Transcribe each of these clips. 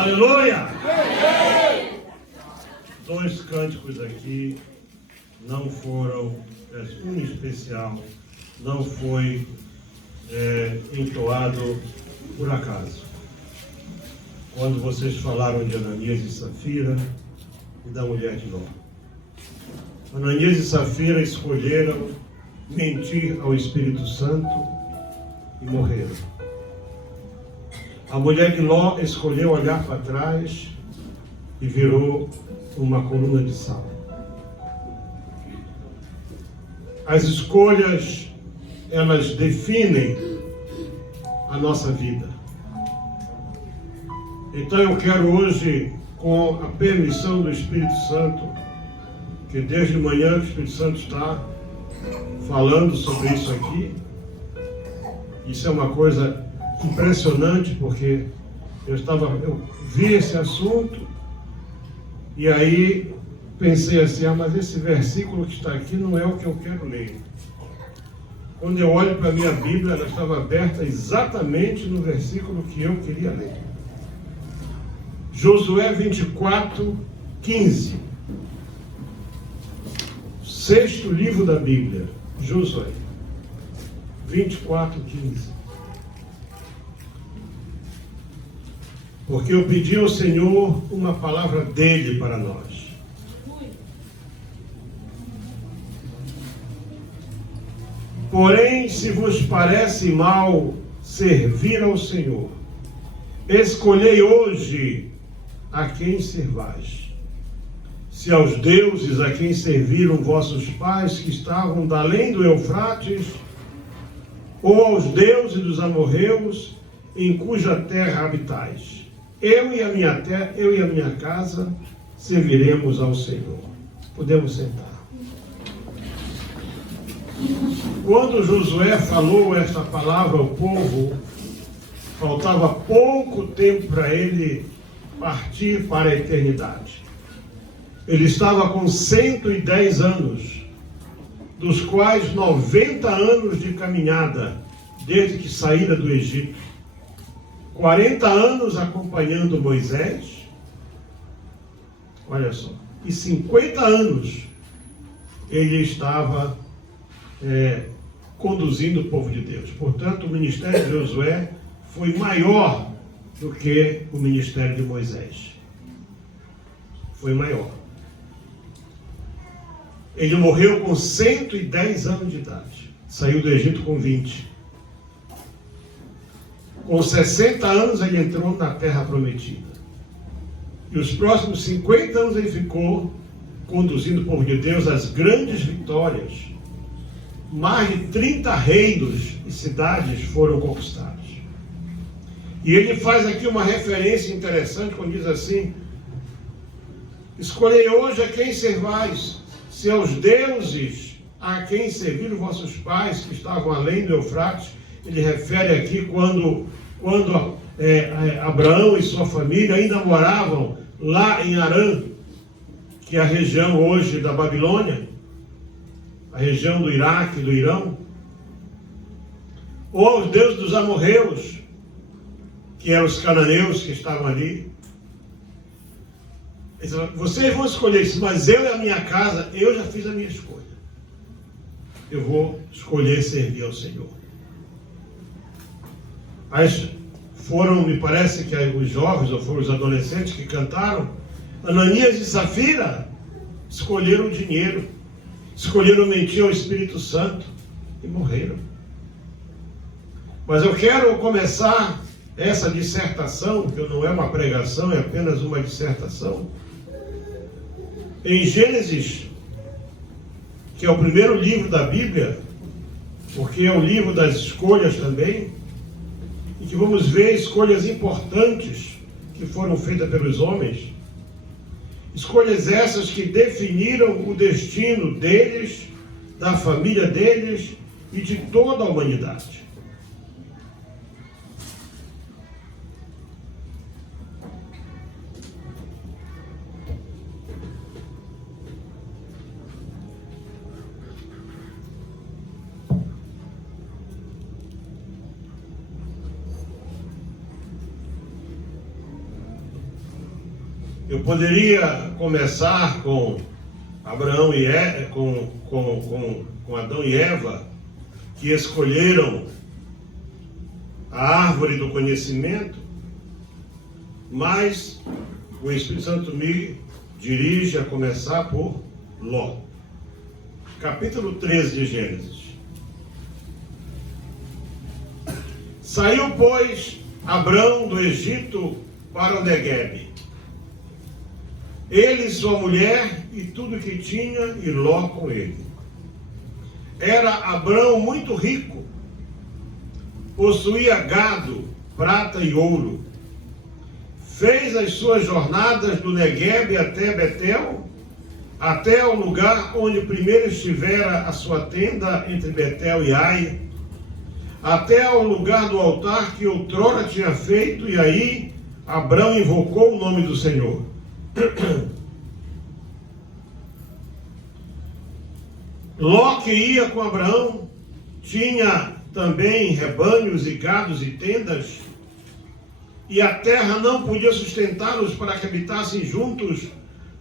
Aleluia! Dois cânticos aqui não foram, um em especial, não foi entoado por acaso. Quando vocês falaram de Ananias e Safira e da mulher de Ló. Ananias e Safira escolheram mentir ao Espírito Santo e morreram. A mulher de Ló escolheu olhar para trás e virou uma coluna de sal. As escolhas, elas definem a nossa vida. Então eu quero hoje, com a permissão do Espírito Santo, que desde manhã o Espírito Santo está falando sobre isso aqui. Isso é uma coisa impressionante, porque eu vi esse assunto e aí pensei assim, mas esse versículo que está aqui não é o que eu quero ler. Quando eu olho para a minha Bíblia, ela estava aberta exatamente no versículo que eu queria ler. Josué 24, 15. Sexto livro da Bíblia, Josué 24, 15. Porque eu pedi ao Senhor uma palavra dele para nós. Porém, se vos parece mal servir ao Senhor, escolhei hoje a quem servais. Se aos deuses a quem serviram vossos pais que estavam da além do Eufrates, ou aos deuses dos amorreus em cuja terra habitais. Eu e a minha casa serviremos ao Senhor. Podemos sentar. Quando Josué falou esta palavra ao povo, faltava pouco tempo para ele partir para a eternidade. Ele estava com 110 anos, dos quais 90 anos de caminhada, desde que saíra do Egito. 40 anos acompanhando Moisés, olha só, e 50 anos ele estava conduzindo o povo de Deus. Portanto, o ministério de Josué foi maior do que o ministério de Moisés. Foi maior. Ele morreu com 110 anos de idade. Saiu do Egito com 20. Com 60 anos ele entrou na terra prometida. E os próximos 50 anos ele ficou conduzindo o povo de Deus às grandes vitórias. Mais de 30 reinos e cidades foram conquistados. E ele faz aqui uma referência interessante quando diz assim: escolhei hoje a quem servais, se aos deuses a quem serviram vossos pais que estavam além do Eufrates. Ele refere aqui quando Abraão e sua família ainda moravam lá em Harã, que é a região hoje da Babilônia, a região do Iraque, do Irão, ou aos deuses dos amorreus, que eram os cananeus que estavam ali. Vocês vão escolher isso, mas eu e a minha casa, eu já fiz a minha escolha. Eu vou escolher servir ao Senhor. Mas foram, me parece que os jovens, ou foram os adolescentes que cantaram, Ananias e Safira escolheram o dinheiro, escolheram mentir ao Espírito Santo e morreram. Mas eu quero começar essa dissertação, que não é uma pregação, é apenas uma dissertação, em Gênesis, que é o primeiro livro da Bíblia, porque é o livro das escolhas também, e que vamos ver escolhas importantes que foram feitas pelos homens, escolhas essas que definiram o destino deles, da família deles e de toda a humanidade. Eu poderia começar com Abraão e com Adão e Eva, que escolheram a árvore do conhecimento, mas o Espírito Santo me dirige a começar por Ló. Capítulo 13 de Gênesis. Saiu, pois, Abrão do Egito para o Neguebe, ele, sua mulher e tudo que tinha, e Ló com ele. Era Abrão muito rico, possuía gado, prata e ouro. Fez as suas jornadas do Neguebe até Betel, até o lugar onde primeiro estivera a sua tenda entre Betel e Ai, até ao lugar do altar que outrora tinha feito, e aí Abrão invocou o nome do Senhor. Ló, que ia com Abraão, tinha também rebanhos e gados e tendas, e a terra não podia sustentá-los para que habitassem juntos,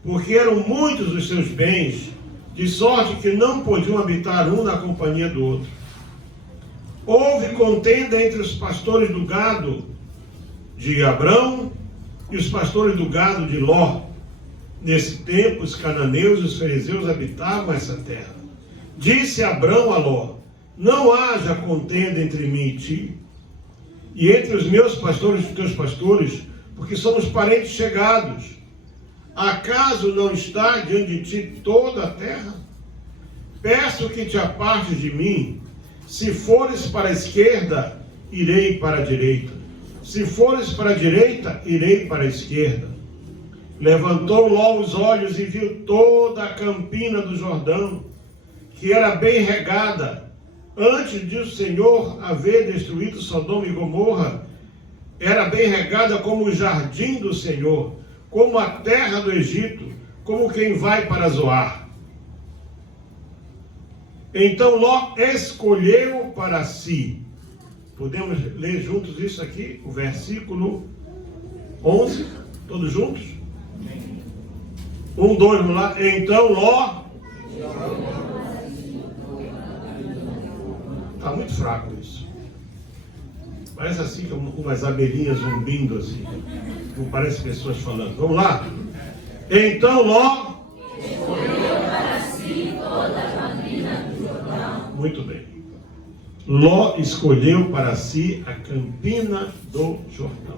porque eram muitos os seus bens, de sorte que não podiam habitar um na companhia do outro. Houve contenda entre os pastores do gado de Abrão e os pastores do gado de Ló. Nesse tempo, os cananeus e os fariseus habitavam essa terra. Disse Abrão a Ló: não haja contenda entre mim e ti, e entre os meus pastores e os teus pastores, porque somos parentes chegados. Acaso não está diante de ti toda a terra? Peço que te apartes de mim. Se fores para a esquerda, irei para a direita. Se fores para a direita, irei para a esquerda. Levantou Ló os olhos e viu toda a campina do Jordão, que era bem regada. Antes de o Senhor haver destruído Sodoma e Gomorra, era bem regada como o jardim do Senhor, como a terra do Egito, como quem vai para Zoar. Então Ló escolheu para si. Podemos ler juntos isso aqui? O versículo 11, todos juntos? 1, 2, vamos lá. Então Ló... Está muito fraco isso. Parece assim, como umas abelhinhas zumbindo assim. Não parece pessoas falando. Vamos lá. Então Ló... escolheu para si toda a campina do Jordão. Muito bem. Ló escolheu para si a campina do Jordão.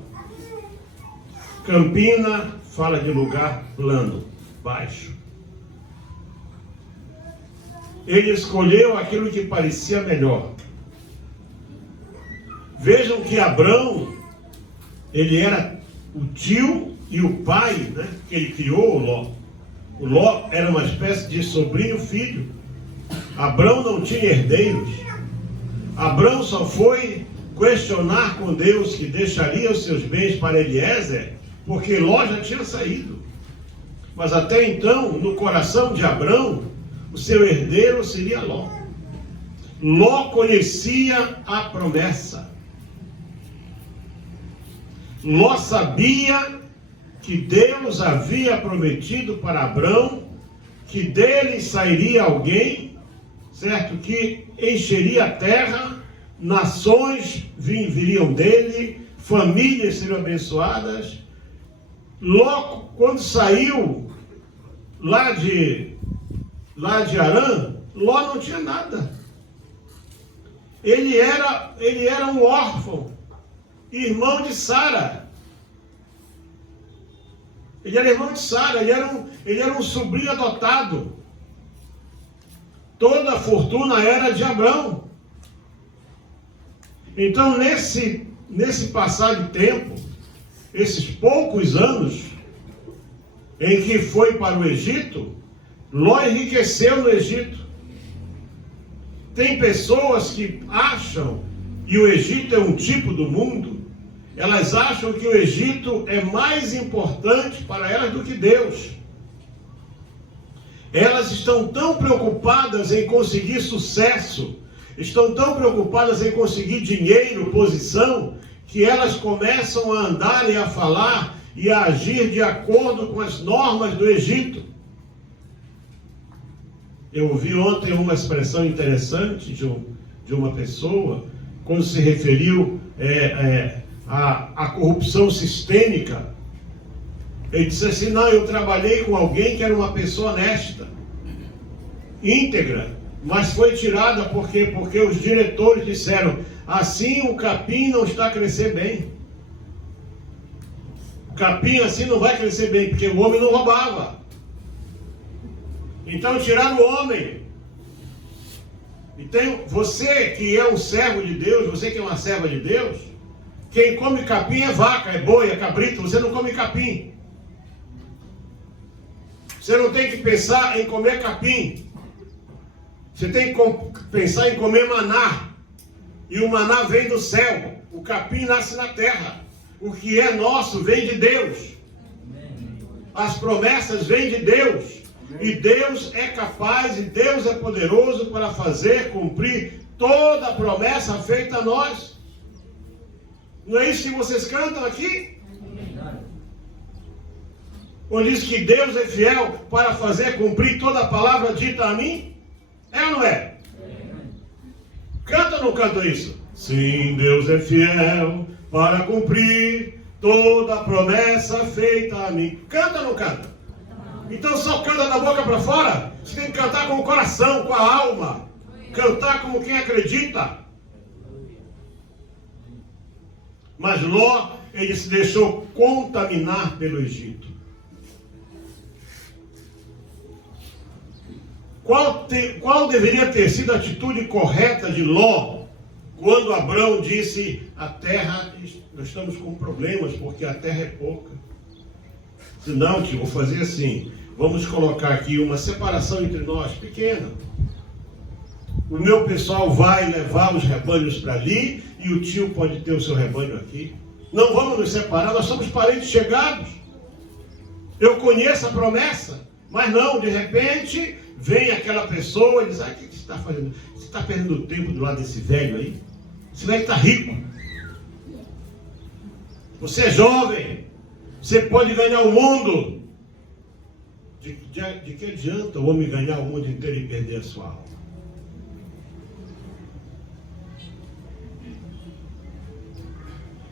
Campina fala de lugar plano, baixo. Ele escolheu aquilo que parecia melhor. Vejam que Abrão, ele era o tio e o pai, né? Ele criou o Ló. O Ló era uma espécie de sobrinho-filho. Abrão não tinha herdeiros. Abrão só foi questionar com Deus que deixaria os seus bens para Eliezer, porque Ló já tinha saído. Mas até então, no coração de Abrão, o seu herdeiro seria Ló. Ló conhecia a promessa. Ló sabia que Deus havia prometido para Abrão que dele sairia alguém, certo? Que encheria a terra, nações viriam dele, famílias seriam abençoadas. Ló, quando saiu lá de Harã, Ló não tinha nada. Ele era um órfão, irmão de Sara. Ele era irmão de Sara, ele era um sobrinho adotado. Toda a fortuna era de Abrão. Então, nesse passar de tempo, esses poucos anos em que foi para o Egito, Ló enriqueceu no Egito. Tem pessoas que acham, e o Egito é um tipo do mundo, elas acham que o Egito é mais importante para elas do que Deus. Elas estão tão preocupadas em conseguir sucesso, estão tão preocupadas em conseguir dinheiro, posição, que elas começam a andar e a falar e a agir de acordo com as normas do Egito. Eu ouvi ontem uma expressão interessante de uma pessoa, quando se referiu à corrupção sistêmica. Ele disse assim: não, eu trabalhei com alguém que era uma pessoa honesta, íntegra, mas foi tirada porque os diretores disseram: assim o capim não está a crescer bem. O capim assim não vai crescer bem, porque o homem não roubava. Então tiraram o homem. Então você que é um servo de Deus, você que é uma serva de Deus, quem come capim é vaca, é boi, é cabrito, você não come capim. Você não tem que pensar em comer capim. Você tem que pensar em comer maná. E o maná vem do céu. O capim nasce na terra. O que é nosso vem de Deus. As promessas vêm de Deus. E Deus é capaz e Deus é poderoso para fazer cumprir toda a promessa feita a nós. Não é isso que vocês cantam aqui? Ou diz que Deus é fiel para fazer cumprir toda a palavra dita a mim? É ou não é? Canta ou não canta isso? Sim, Deus é fiel para cumprir toda a promessa feita a mim. Canta ou não canta? Então só canta da boca para fora? Você tem que cantar com o coração, com a alma. Cantar como quem acredita. Mas Ló, ele se deixou contaminar pelo Egito. Qual deveria ter sido a atitude correta de Ló quando Abrão disse: a terra, nós estamos com problemas porque a terra é pouca? Se não, tio, vou fazer assim, vamos colocar aqui uma separação entre nós, pequena. O meu pessoal vai levar os rebanhos para ali e o tio pode ter o seu rebanho aqui. Não vamos nos separar, nós somos parentes chegados. Eu conheço a promessa, mas não, de repente vem aquela pessoa e diz: o que você está fazendo? Você está perdendo tempo do lado desse velho aí? Esse velho está rico. Você é jovem. Você pode ganhar o mundo. De que adianta o homem ganhar o mundo inteiro e perder a sua alma?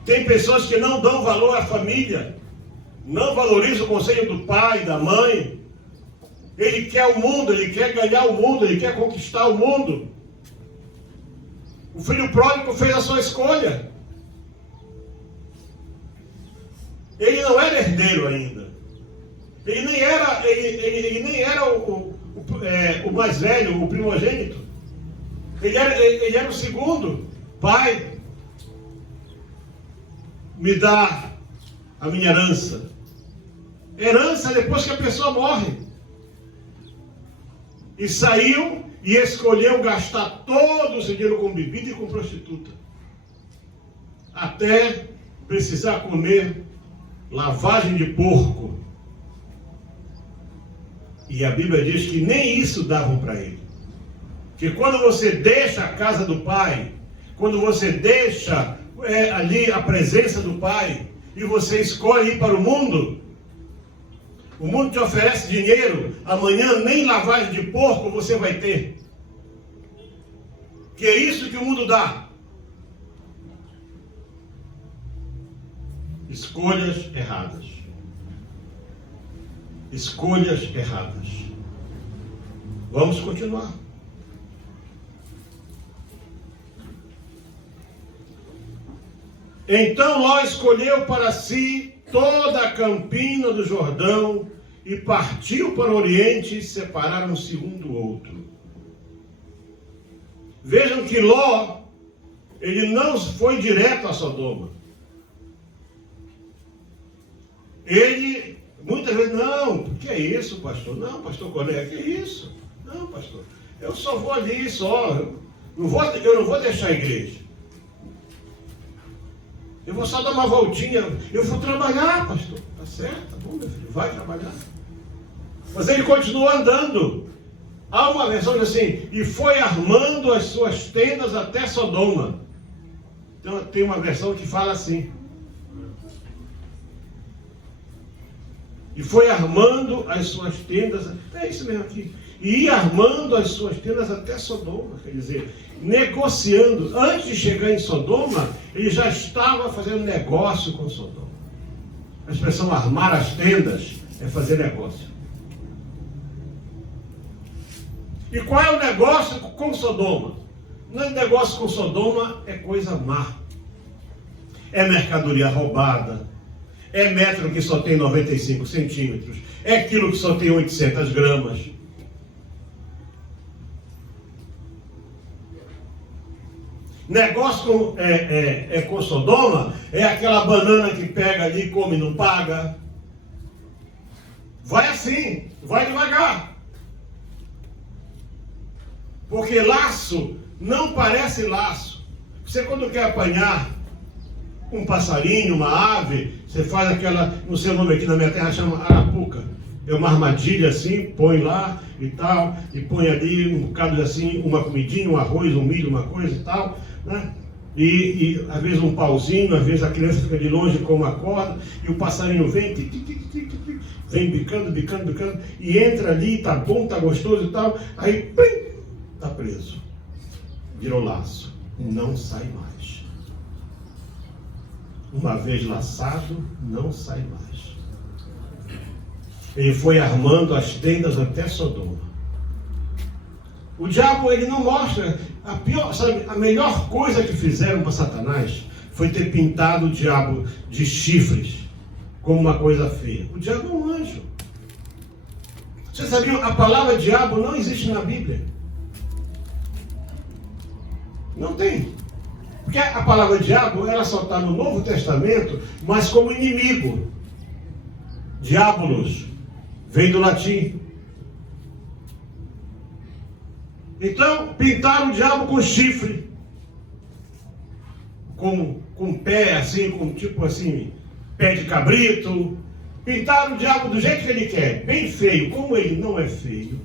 Tem pessoas que não dão valor à família. Não valorizam o conselho do pai, da mãe. Ele quer o mundo, ele quer ganhar o mundo, ele quer conquistar o mundo. O filho pródigo fez a sua escolha. Ele não era herdeiro ainda. Ele nem era o mais velho, o primogênito. Ele era o segundo. Pai, me dá a minha herança. Herança depois que a pessoa morre. E saiu e escolheu gastar todo o seu dinheiro com bebida e com prostituta. Até precisar comer lavagem de porco. E a Bíblia diz que nem isso davam para ele. Que quando você deixa a casa do pai, quando você deixa ali a presença do pai, e você escolhe ir para o mundo te oferece dinheiro, amanhã nem lavagem de porco você vai ter. Que é isso que o mundo dá. Escolhas erradas. Escolhas erradas. Vamos continuar. Então Ló escolheu para si toda a campina do Jordão e partiu para o Oriente e separaram-se um do outro. Vejam que Ló, ele não foi direto a Sodoma. Ele, muitas vezes, não, que é isso, pastor? Não, pastor Cornélia, que é isso? Não, pastor, eu só vou ali, só, eu não vou deixar a igreja. Eu vou só dar uma voltinha. Eu vou trabalhar, pastor. Tá certo, tá bom, meu filho, vai trabalhar. Mas ele continuou andando. Há uma versão que diz assim: e foi armando as suas tendas até Sodoma. Então, tem uma versão que fala assim. E foi armando as suas tendas, é isso mesmo aqui, e ia armando as suas tendas até Sodoma, quer dizer, negociando. Antes de chegar em Sodoma, ele já estava fazendo negócio com Sodoma. A expressão armar as tendas é fazer negócio. E qual é o negócio com Sodoma? Não é negócio com Sodoma, é coisa má. É mercadoria roubada. É metro que só tem 95 centímetros. É quilo que só tem 800 gramas. Negócio com Sodoma é aquela banana que pega ali e come e não paga. Vai assim, vai devagar. Porque laço não parece laço. Você quando quer apanhar um passarinho, uma ave, você faz aquela, no seu nome aqui na minha terra chama arapuca. É uma armadilha assim, põe lá e tal, e põe ali um bocado assim, uma comidinha, um arroz, um milho, uma coisa e tal, né? E às vezes um pauzinho, às vezes a criança fica de longe com uma corda, e o passarinho vem, vem bicando, e entra ali, tá bom, tá gostoso e tal, aí, plim, tá preso. Virou laço, não sai mais. Uma vez laçado, não sai mais. Ele foi armando as tendas até Sodoma. O diabo, ele não mostra, a melhor coisa que fizeram para Satanás foi ter pintado o diabo de chifres, como uma coisa feia. O diabo é um anjo. Você sabia, a palavra diabo não existe na Bíblia. Não tem. Porque a palavra diabo, ela só está no Novo Testamento, mas como inimigo. Diabolos, vem do latim. Então, pintaram o diabo com chifre. Com pé, assim, com tipo assim, pé de cabrito. Pintaram o diabo do jeito que ele quer, bem feio. Como ele não é feio,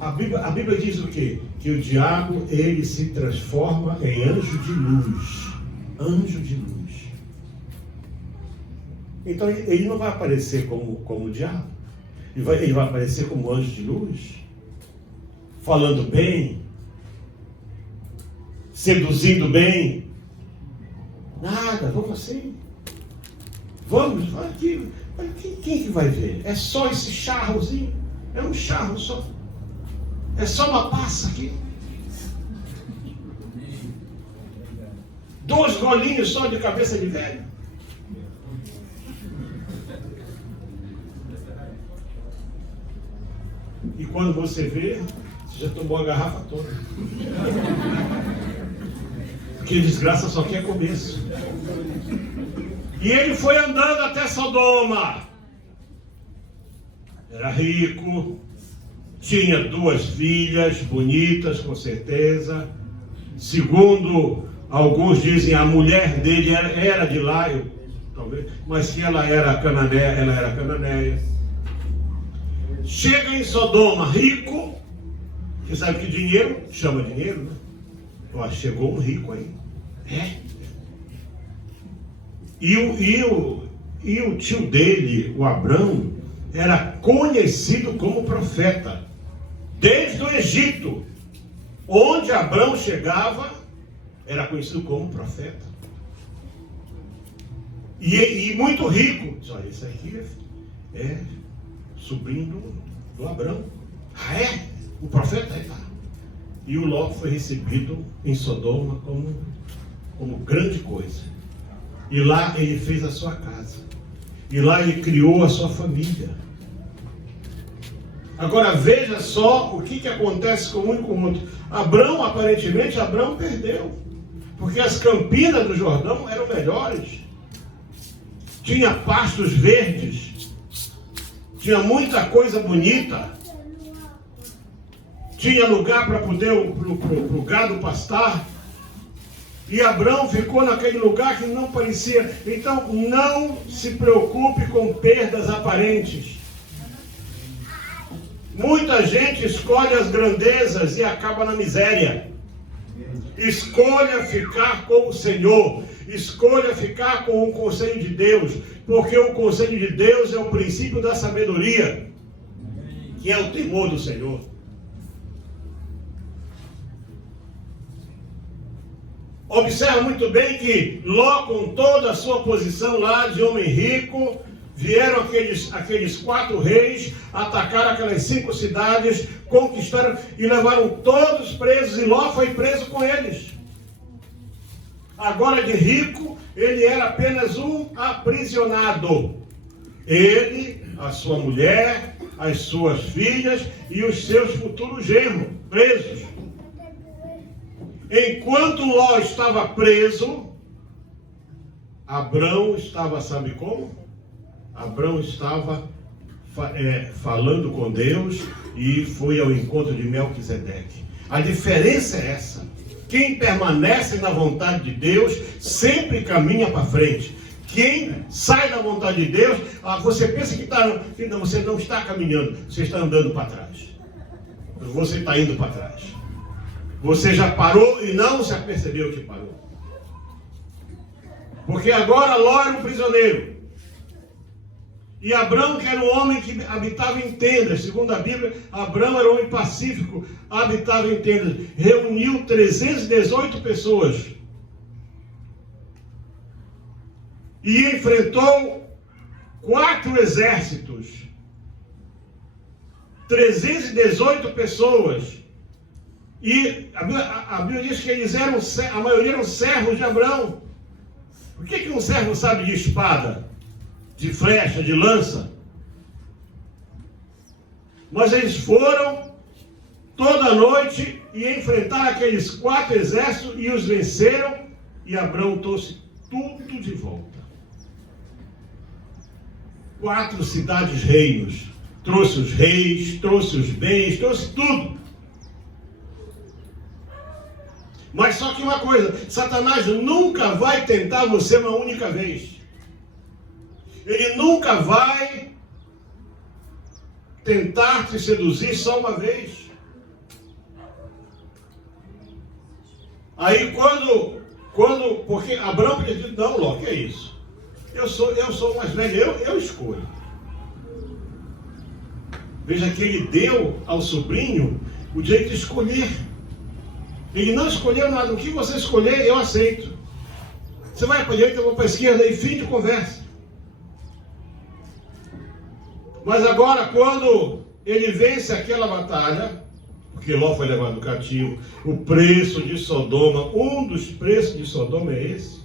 a Bíblia diz o quê? Que o diabo, ele se transforma em anjo de luz. Anjo de luz. Então ele não vai aparecer como o diabo. Ele vai aparecer como anjo de luz. Falando bem. Seduzindo bem. Nada, vamos assim. Vamos, vai aqui. Quem que vai ver? É só esse charrozinho. É um charro só. É só uma passa aqui. 2 golinhos só de cabeça de velho. E quando você vê, você já tomou a garrafa toda. Porque desgraça só quer começo. E ele foi andando até Sodoma. Era rico. Tinha 2 filhas bonitas, com certeza. Segundo alguns dizem, a mulher dele era de lá, talvez, mas que ela era cananeia. Chega em Sodoma, rico. Você sabe que dinheiro chama dinheiro, né? Ó, chegou um rico aí. E o tio dele, o Abrão, era conhecido como profeta. Desde o Egito, onde Abrão chegava, era conhecido como profeta. E muito rico. Olha, esse aqui é sobrinho do Abrão. Ah, é? O profeta é lá. E o Ló foi recebido em Sodoma como grande coisa. E lá ele fez a sua casa. E lá ele criou a sua família. Agora veja só o que acontece com um e com o outro. Aparentemente, Abrão perdeu. Porque as campinas do Jordão eram melhores. Tinha pastos verdes. Tinha muita coisa bonita. Tinha lugar para poder o gado pastar. E Abrão ficou naquele lugar que não parecia. Então, não se preocupe com perdas aparentes. Muita gente escolhe as grandezas e acaba na miséria. Escolha ficar com o Senhor. Escolha ficar com o conselho de Deus, porque o conselho de Deus é o princípio da sabedoria, que é o temor do Senhor. Observa muito bem que Ló, com toda a sua posição lá de homem rico, vieram aqueles 4 reis, atacaram aquelas 5 cidades, conquistaram e levaram todos presos, e Ló foi preso com eles. Agora de rico, ele era apenas um aprisionado. Ele, a sua mulher, as suas filhas e os seus futuros genros, presos. Enquanto Ló estava preso, Abrão estava, sabe como? Abrão estava falando com Deus e foi ao encontro de Melquisedeque. A diferença é essa. Quem permanece na vontade de Deus sempre caminha para frente. Quem sai da vontade de Deus, você pensa que não, você não está caminhando, você está andando para trás. Você está indo para trás. Você já parou e não se apercebeu que parou. Porque agora Ló era um prisioneiro. E Abrão, que era um homem que habitava em tendas, segundo a Bíblia, Abrão era um homem pacífico, habitava em tendas. Reuniu 318 pessoas. E enfrentou 4 exércitos. 318 pessoas. E a Bíblia diz que eles eram, a maioria eram servos de Abrão. O que um servo sabe de espada, de flecha, de lança? Mas eles foram toda noite e enfrentaram aqueles 4 exércitos e os venceram, e Abrão trouxe tudo de volta. 4 cidades reinos. Trouxe os reis, trouxe os bens, trouxe tudo. Mas só que uma coisa, Satanás nunca vai tentar você uma única vez. Ele nunca vai tentar te seduzir só uma vez. Aí porque Abrão disse, não, Ló, que é isso? Eu sou mais velho, eu escolho. Veja que ele deu ao sobrinho o direito de escolher. Ele não escolheu nada. O que você escolher, eu aceito. Você vai para a direita, eu vou para a esquerda, e fim de conversa. Mas agora, quando ele vence aquela batalha, porque Ló foi levado cativo, o preço de Sodoma, um dos preços de Sodoma é esse.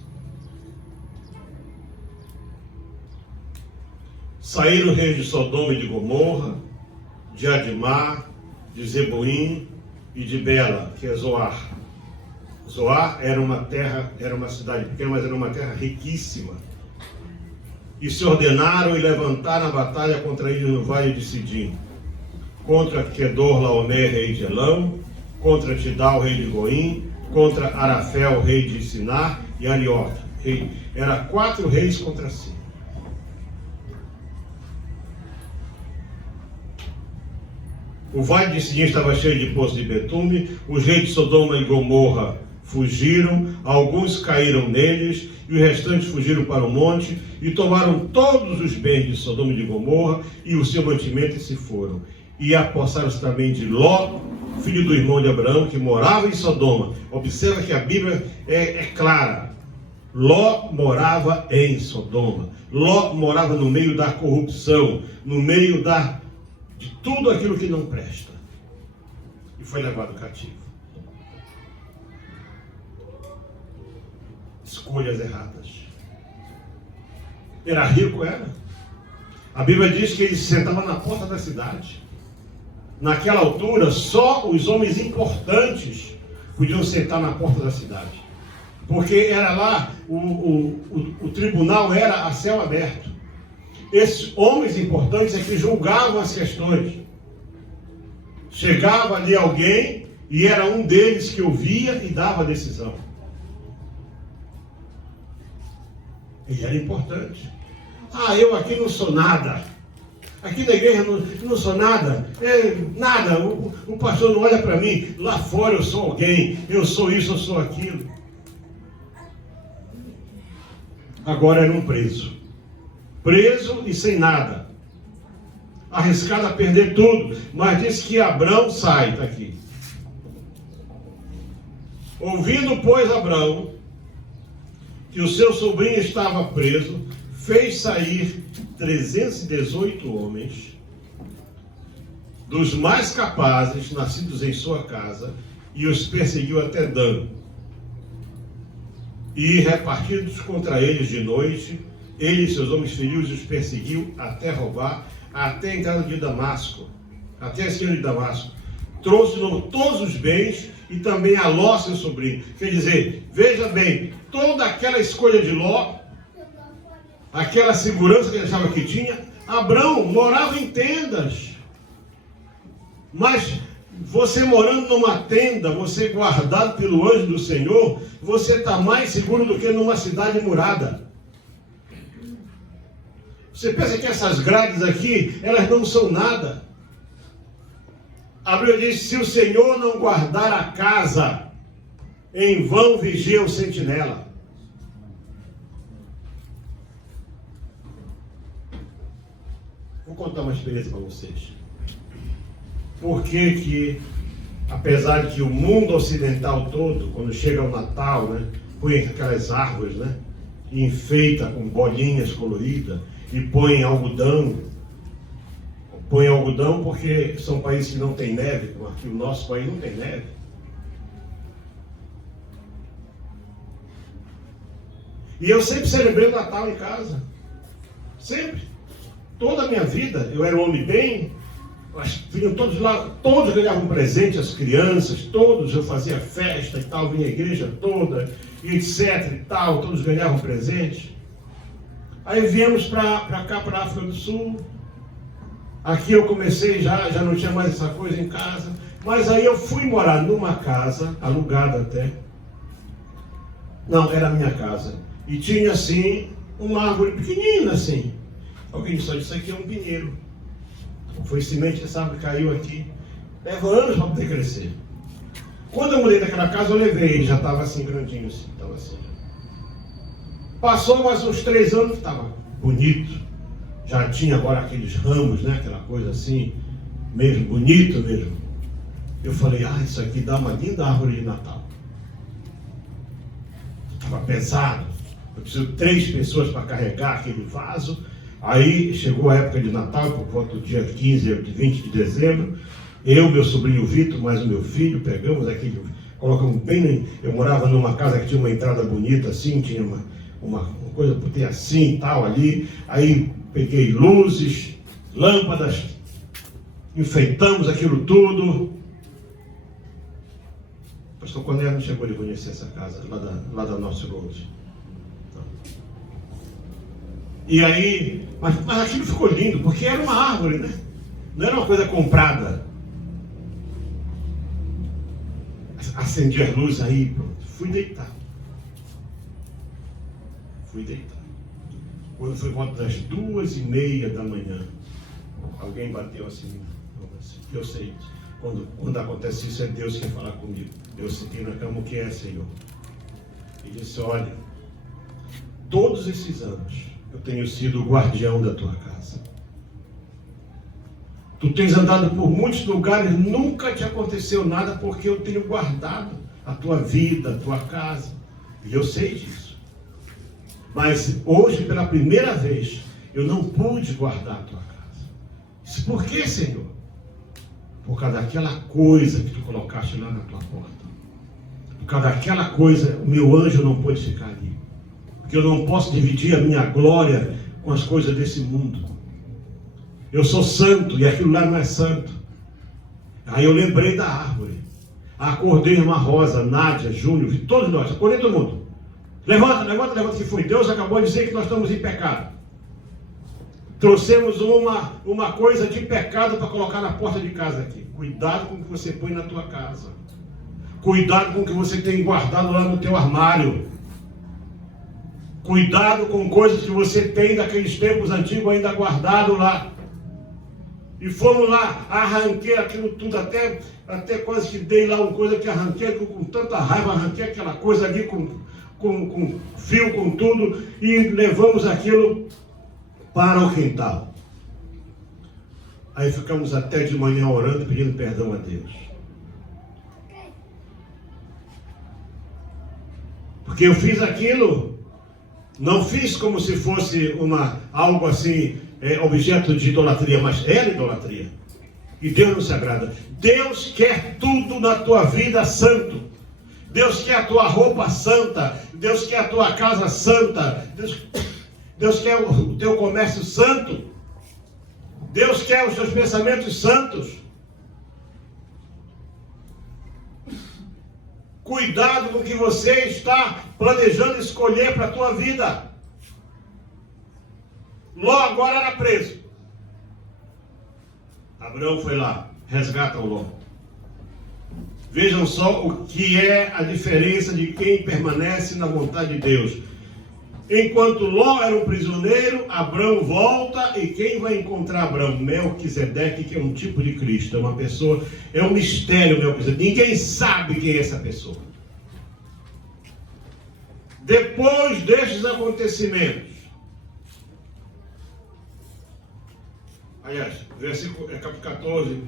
Saíram os reis de Sodoma e de Gomorra, de Adimá, de Zeboim e de Bela, que é Zoar. Zoar era uma cidade pequena, mas era uma terra riquíssima. E se ordenaram e levantaram a batalha contra eles no vale de Sidim, contra Kedor Laomer, rei de Elão, contra Tidal, rei de Goim, contra Arafel, rei de Sinar, e Arioque, rei. Era 4 reis contra 5. O vale de Sidim estava cheio de poços de betume, os reis de Sodoma e Gomorra fugiram, alguns caíram neles, e os restantes fugiram para o monte, e tomaram todos os bens de Sodoma e de Gomorra, e o seu mantimento, e se foram. E apossaram-se também de Ló, filho do irmão de Abraão, que morava em Sodoma. Observa que a Bíblia é clara. Ló morava em Sodoma. Ló morava no meio da corrupção, no meio de tudo aquilo que não presta. E foi levado cativo. Escolhas erradas. Era rico, era. A Bíblia diz que ele se sentava na porta da cidade. Naquela altura, só os homens importantes podiam sentar na porta da cidade. Porque era lá, o tribunal era a céu aberto. Esses homens importantes é que julgavam as questões. Chegava ali alguém e era um deles que ouvia e dava a decisão. Ele era importante. Eu aqui não sou nada. Aqui na igreja não sou nada. Nada. O pastor não olha para mim. Lá fora eu sou alguém. Eu sou isso, eu sou aquilo. Agora era um preso. Preso e sem nada. Arriscado a perder tudo. Mas diz que Abrão sai, está aqui. Ouvindo, pois, Abrão, que o seu sobrinho estava preso, fez sair 318 homens, dos mais capazes, nascidos em sua casa, e os perseguiu até Dan. E, repartidos contra eles de noite, ele e seus homens feridos os perseguiu até roubar, até a entrada de Damasco, até a esquina de Damasco. Trouxe de novo todos os bens e também a Ló, seu sobrinho. Quer dizer, veja bem, toda aquela escolha de Ló, aquela segurança que ele achava que tinha, Abrão morava em tendas. Mas você morando numa tenda, você guardado pelo anjo do Senhor, você está mais seguro do que numa cidade murada. Você pensa que essas grades aqui, elas não são nada. A Bíblia diz, se o Senhor não guardar a casa, em vão vigia o sentinela. Vou contar uma experiência para vocês. Por que, apesar de que o mundo ocidental todo, quando chega o Natal, né, põe aquelas árvores, né, e enfeita com bolinhas coloridas, e põe algodão porque são países que não tem neve, como aqui o nosso país não tem neve. E eu sempre celebrei o Natal em casa. Sempre. Toda a minha vida, eu era um homem bem, vinham todos lá, todos ganhavam presente, as crianças, todos, eu fazia festa e tal, vinha a igreja toda, e etc e tal, todos ganhavam presente. Aí viemos para cá, para a África do Sul. Aqui eu comecei, já não tinha mais essa coisa em casa. Mas aí eu fui morar numa casa, alugada até. Não, era a minha casa. E tinha assim, uma árvore pequenina assim. Alguém disse, isso aqui é um pinheiro. Foi semente que essa árvore caiu aqui. Leva anos para poder crescer. Quando eu mudei daquela casa, eu levei, ele já estava assim, grandinho assim, estava assim. Passou mais uns 3 anos, estava bonito. Já tinha agora aqueles ramos, né? Aquela coisa assim, mesmo bonito mesmo. Eu falei, isso aqui dá uma linda árvore de Natal. Estava pesado. Eu preciso de 3 pessoas para carregar aquele vaso. Aí chegou a época de Natal, por volta do dia 15, 20 de dezembro. Eu, meu sobrinho Vitor, mais o meu filho, pegamos aquele, colocamos bem. Eu morava numa casa que tinha uma entrada bonita assim, tinha uma coisa por ter assim e tal ali. Aí peguei luzes, lâmpadas, enfeitamos aquilo tudo. O pastor Cornélio não chegou de conhecer essa casa, lá da North Road. E aí, mas aquilo ficou lindo, porque era uma árvore, né? Não era uma coisa comprada. Acendi as luzes aí, pronto. Fui deitar. Quando foi volta das 2:30 da manhã, alguém bateu assim, eu sei, quando acontece isso é Deus quem fala comigo. Eu sentei na cama, o que é, Senhor? E disse, olha, todos esses anos eu tenho sido o guardião da tua casa. Tu tens andado por muitos lugares, nunca te aconteceu nada porque eu tenho guardado a tua vida, a tua casa. E eu sei disso. Mas hoje, pela primeira vez, eu não pude guardar a tua casa. Disse, por que, Senhor? Por causa daquela coisa que tu colocaste lá na tua porta. Por causa daquela coisa, o meu anjo não pôde ficar ali. Porque eu não posso dividir a minha glória com as coisas desse mundo. Eu sou santo e aquilo lá não é santo. Aí eu lembrei da árvore. Acordei irmã Rosa, Nádia, Júnior, todos nós, acordei todo mundo. Levanta, que foi. Deus acabou de dizer que nós estamos em pecado. Trouxemos uma coisa de pecado para colocar na porta de casa aqui. Cuidado com o que você põe na tua casa. Cuidado com o que você tem guardado lá no teu armário. Cuidado com coisas que você tem daqueles tempos antigos ainda guardado lá. E fomos lá, arranquei aquilo tudo, até quase que dei lá uma coisa que arranquei com tanta raiva, arranquei aquela coisa ali com com fio, com tudo, e levamos aquilo para o quintal. Aí ficamos até de manhã orando, pedindo perdão a Deus. Porque eu fiz aquilo, não fiz como se fosse algo assim, objeto de idolatria, mas era idolatria. E Deus não se agrada. Deus quer tudo na tua vida santo. Deus quer a tua roupa santa. Deus quer a tua casa santa. Deus quer o teu comércio santo. Deus quer os teus pensamentos santos. Cuidado com o que você está planejando escolher para a tua vida. Ló agora era preso. Abraão foi lá, resgata o Ló. Vejam só o que é a diferença de quem permanece na vontade de Deus. Enquanto Ló era um prisioneiro, Abraão volta, e quem vai encontrar Abraão? Melquisedeque, que é um tipo de Cristo, é uma pessoa, é um mistério Melquisedeque. Ninguém sabe quem é essa pessoa. Depois destes acontecimentos, aliás, versículo capítulo 14,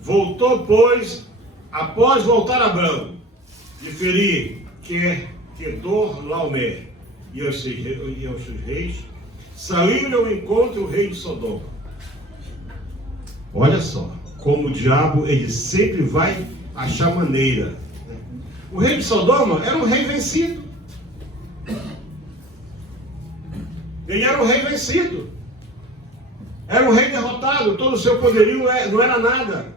voltou, pois, após voltar Abraão, de ferir Quedor Laomer e aos seus reis, saiu ao encontro o rei de Sodoma. Olha só, como o diabo, ele sempre vai achar maneira. O rei de Sodoma era um rei vencido. Ele era um rei vencido. Era um rei derrotado, todo o seu poderio não era nada.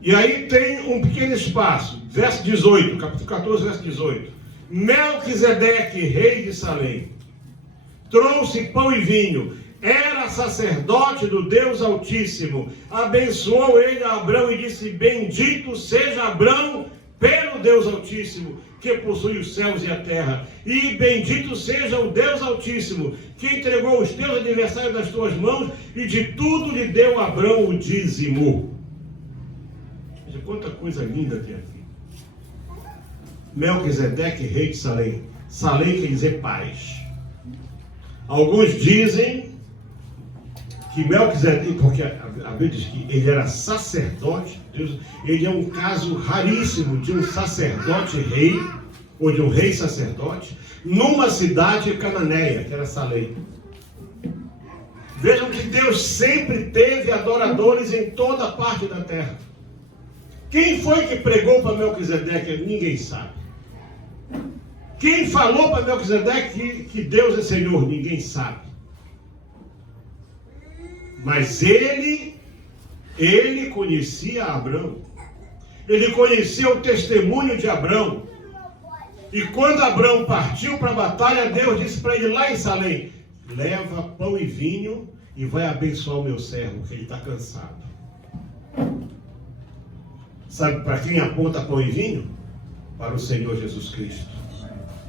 E aí tem um pequeno espaço, verso 18, capítulo 14, verso 18. Melquisedeque, rei de Salém, trouxe pão e vinho, era sacerdote do Deus Altíssimo. Abençoou ele a Abrão e disse: bendito seja Abrão pelo Deus Altíssimo, que possui os céus e a terra. E bendito seja o Deus Altíssimo, que entregou os teus adversários nas tuas mãos, e de tudo lhe deu a Abrão o dízimo. Veja quanta coisa linda tem aqui. Melquisedeque, rei de Salém. Salém quer dizer paz. Alguns dizem que Melquisedeque, porque a Bíblia diz que ele era sacerdote, Deus, ele é um caso raríssimo de um sacerdote rei, ou de um rei sacerdote, numa cidade cananeia, que era Salém. Vejam que Deus sempre teve adoradores em toda a parte da terra. Quem foi que pregou para Melquisedeque? Ninguém sabe. Quem falou para Melquisedeque que Deus é Senhor? Ninguém sabe. Mas ele conhecia Abrão. Ele conhecia o testemunho de Abrão. E quando Abrão partiu para a batalha, Deus disse para ele lá em Salém: leva pão e vinho e vai abençoar o meu servo, que ele está cansado. Sabe para quem aponta pão e vinho? Para o Senhor Jesus Cristo.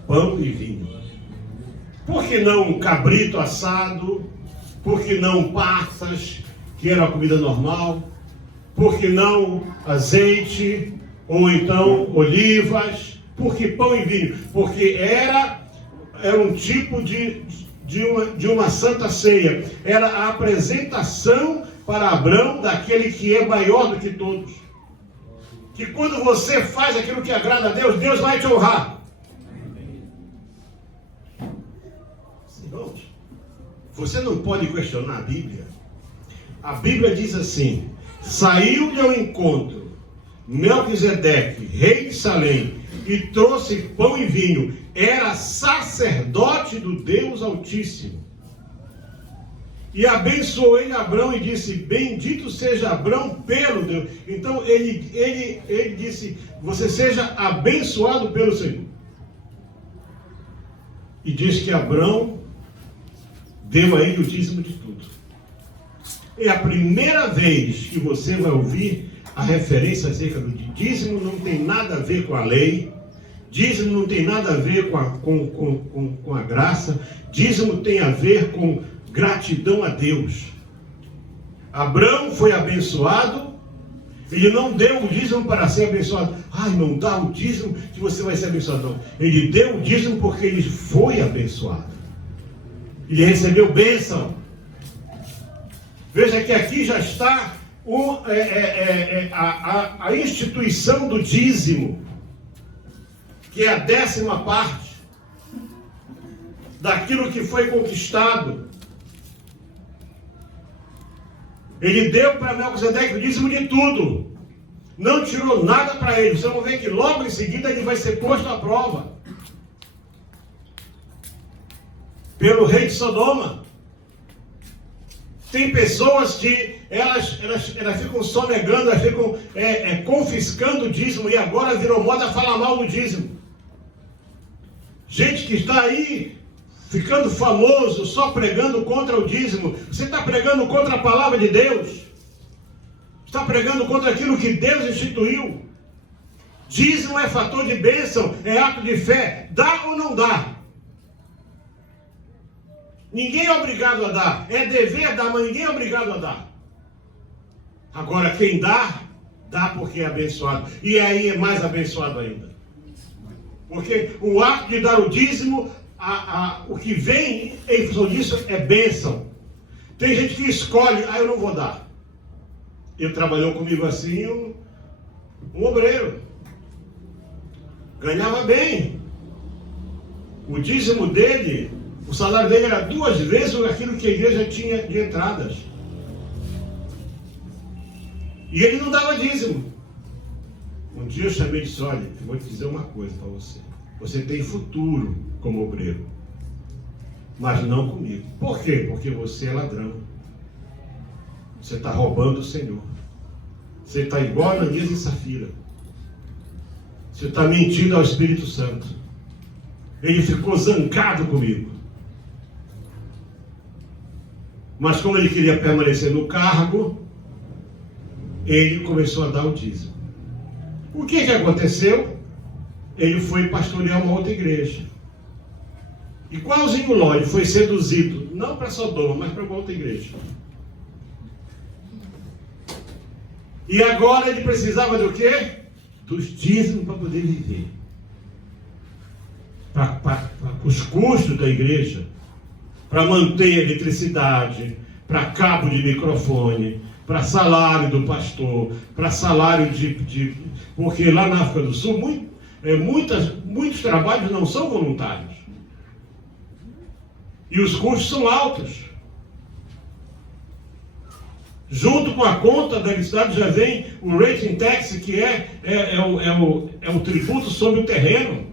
Pão e vinho. Por que não um cabrito assado? Por que não passas, que era a comida normal? Por que não azeite? Ou então olivas? Por que pão e vinho? Porque era um tipo de uma santa ceia. Era a apresentação para Abrão daquele que é maior do que todos. Que quando você faz aquilo que agrada a Deus, Deus vai te honrar. Irmãos, você não pode questionar a Bíblia. A Bíblia diz assim: saiu-lhe ao encontro Melquisedeque, rei de Salém, e trouxe pão e vinho. Era sacerdote do Deus Altíssimo. E abençoou ele Abrão e disse: bendito seja Abrão pelo Deus. Então ele disse: você seja abençoado pelo Senhor. E diz que Abrão deu a ele o dízimo de tudo. É a primeira vez que você vai ouvir a referência acerca do dízimo. Não tem nada a ver com a lei. Dízimo não tem nada a ver com a graça. Dízimo tem a ver com gratidão a Deus. Abrão foi abençoado, Ele não deu o dízimo para ser abençoado. Ai, não dá o dízimo que você vai ser abençoado. Não. Ele deu o dízimo porque ele foi abençoado. Ele recebeu bênção. Veja que aqui já está a instituição do dízimo, que é a 10ª parte daquilo que foi conquistado. Ele deu para Melquisedeque o dízimo de tudo. Não tirou nada para ele. Você vai ver que logo em seguida ele vai ser posto à prova pelo rei de Sodoma. Tem pessoas que elas ficam sonegando, elas ficam confiscando o dízimo, e agora virou moda falar mal do dízimo. Gente que está aí ficando famoso, só pregando contra o dízimo. Você está pregando contra a palavra de Deus. Está pregando contra aquilo que Deus instituiu. Dízimo é fator de bênção, é ato de fé. Dá ou não dá? Ninguém é obrigado a dar. É dever dar, mas ninguém é obrigado a dar. Agora, quem dá, dá porque é abençoado. E aí é mais abençoado ainda. Porque o ato de dar o dízimo, o que vem em função disso é bênção. Tem gente que escolhe, eu não vou dar. Ele trabalhou comigo assim, um obreiro. Ganhava bem. O dízimo dele, o salário dele era 2 vezes aquilo que a igreja tinha de entradas. E ele não dava dízimo. Um dia eu chamei e disse, olha, eu vou te dizer uma coisa para você. Você tem futuro como obreiro, mas não comigo. Por quê? Porque você é ladrão. Você está roubando o Senhor. Você está igual a Ananias e Safira. Você está mentindo ao Espírito Santo. Ele ficou zangado comigo. Mas como ele queria permanecer no cargo, ele começou a dar o dízimo. O que aconteceu? Ele foi pastorear uma outra igreja. Igualzinho Ló, ele foi seduzido, não para Sodoma, mas para uma outra igreja. E agora ele precisava do quê? Dos dízimos para poder viver. Para os custos da igreja, para manter a eletricidade, para cabo de microfone, para salário do pastor, para salário de... Porque lá na África do Sul, muitos trabalhos não são voluntários. E os custos são altos. Junto com a conta da eletricidade já vem o rating tax, que é o tributo sobre o terreno.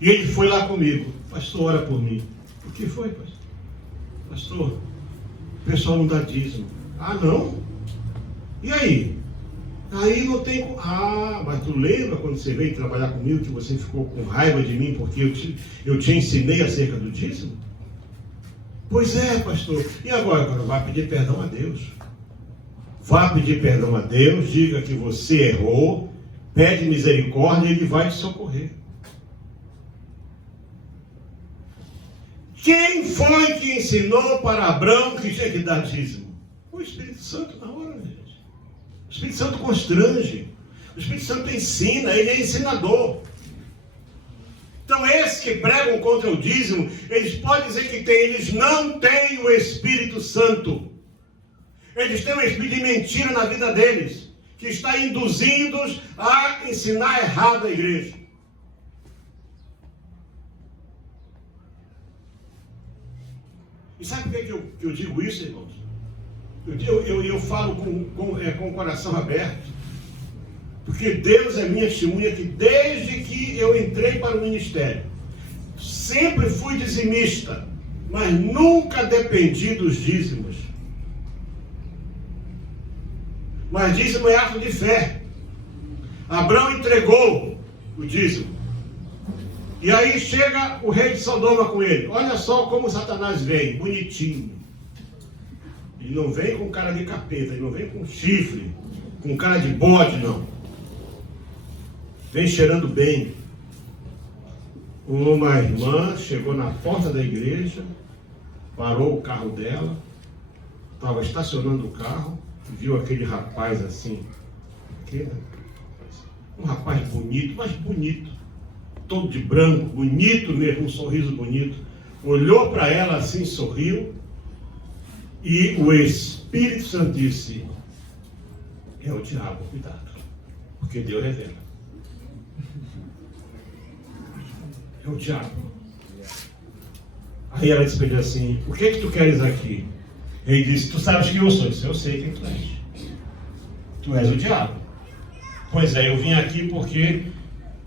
E ele foi lá comigo. Pastor, ora por mim. O que foi, pastor? Pastor, o pessoal não dá dízimo. Ah, não? E aí? Aí não tem... Ah, mas tu lembra quando você veio trabalhar comigo que você ficou com raiva de mim porque eu te ensinei acerca do dízimo? Pois é, pastor. E agora? Vai pedir perdão a Deus. Vá pedir perdão a Deus, diga que você errou, pede misericórdia e Ele vai te socorrer. Quem foi que ensinou para Abraão que tinha que dar dízimo? O Espírito Santo na hora, gente. O Espírito Santo constrange. O Espírito Santo ensina, ele é ensinador. Então esses que pregam contra o dízimo, eles podem dizer que tem, eles não têm o Espírito Santo. Eles têm um espírito de mentira na vida deles, que está induzindo-os a ensinar errado a igreja. E sabe por que eu digo isso, irmãos? Eu falo com o coração aberto. Porque Deus é minha testemunha que desde que eu entrei para o ministério, sempre fui dizimista, mas nunca dependi dos dízimos. Mas dízimo é ato de fé. Abraão entregou o dízimo. E aí chega o rei de Sodoma com ele. Olha só como Satanás vem, bonitinho. Ele não vem com cara de capeta, ele não vem com chifre, com cara de bode, não. Vem cheirando bem. Uma irmã chegou na porta da igreja, parou o carro dela, estava estacionando o carro, viu aquele rapaz assim, um rapaz bonito, mas bonito, todo de branco, bonito mesmo, um sorriso bonito, olhou para ela assim, sorriu, e o Espírito Santo disse: é o diabo, cuidado, porque Deus revela. É o diabo. Aí ela disse para ele assim: o que é que tu queres aqui? Ele disse: tu sabes quem eu sou? Eu disse: eu sei quem tu és. Tu és o diabo. Pois é, eu vim aqui porque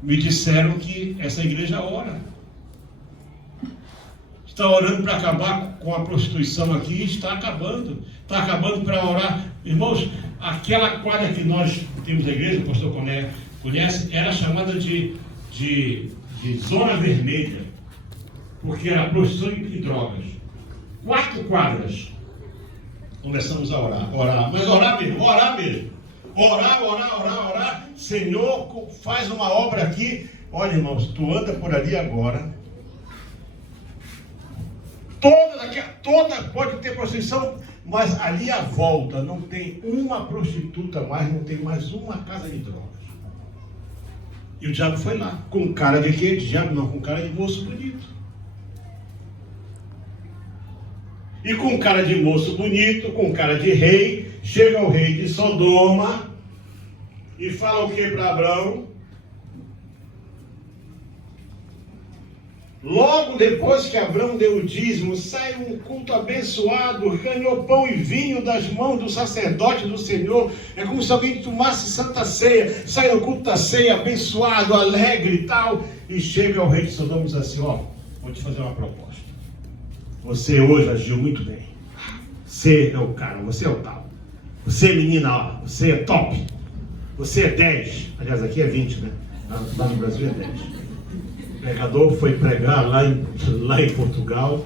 me disseram que essa igreja ora. Está orando para acabar com a prostituição aqui, está acabando. Está acabando para orar. Irmãos, aquela quadra que nós temos na igreja, o pastor Coné conhece, era chamada de zona vermelha, porque era prostituição e drogas. 4 quadras. Começamos a orar, mas orar mesmo. Orar. Senhor, faz uma obra aqui. Olha, irmãos, tu anda por ali agora. Toda pode ter prostituição, mas ali à volta não tem uma prostituta mais, não tem mais uma casa de drogas. E o diabo foi lá, com cara de quê? Diabo não, com cara de moço bonito. E com cara de moço bonito, com cara de rei, chega o rei de Sodoma e fala o que para Abraão? Logo depois que Abraão deu o dízimo, sai um culto abençoado, ganhou pão e vinho das mãos do sacerdote do Senhor. É como se alguém tomasse santa ceia, sai do culto da ceia, abençoado, alegre e tal. E chega ao rei de Sodoma e diz assim: ó, vou te fazer uma proposta. Você hoje agiu muito bem. Você é o cara, você é o tal. Você, menina, ó, você é top. Você é 10. Aliás, aqui é 20, né? Lá no Brasil é 10. O pregador foi pregar lá em Portugal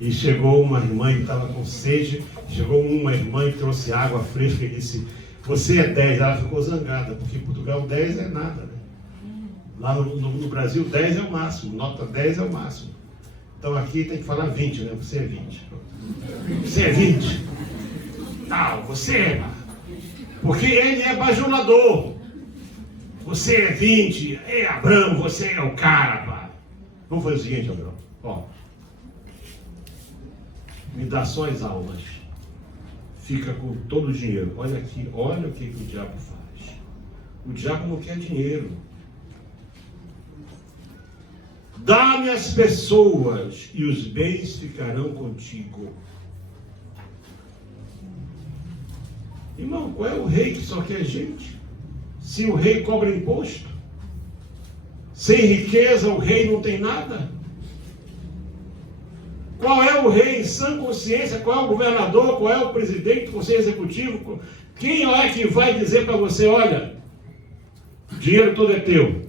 e chegou uma irmã e estava com sede. Chegou uma irmã e trouxe água fresca e disse: você é 10. Ela ficou zangada, porque em Portugal 10 é nada, né? Lá no Brasil 10 é o máximo, nota 10 é o máximo. Então aqui tem que falar 20, né? Você é 20. Você é 20. Tal, você é. Porque ele é bajulador. Você é 20, Abraão, você é o cara, pá. Vamos fazer o seguinte, Abraão. Ó, me dá só as almas. Fica com todo o dinheiro. Olha aqui, olha o que o diabo faz. O diabo não quer dinheiro. Dá-me as pessoas e os bens ficarão contigo. Irmão, qual é o rei que só quer gente? Se o rei cobra imposto, sem riqueza o rei não tem nada. Qual é o rei em sã consciência? Qual é o governador? Qual é o presidente do conselho executivo? Quem é que vai dizer para você: olha, o dinheiro todo é teu?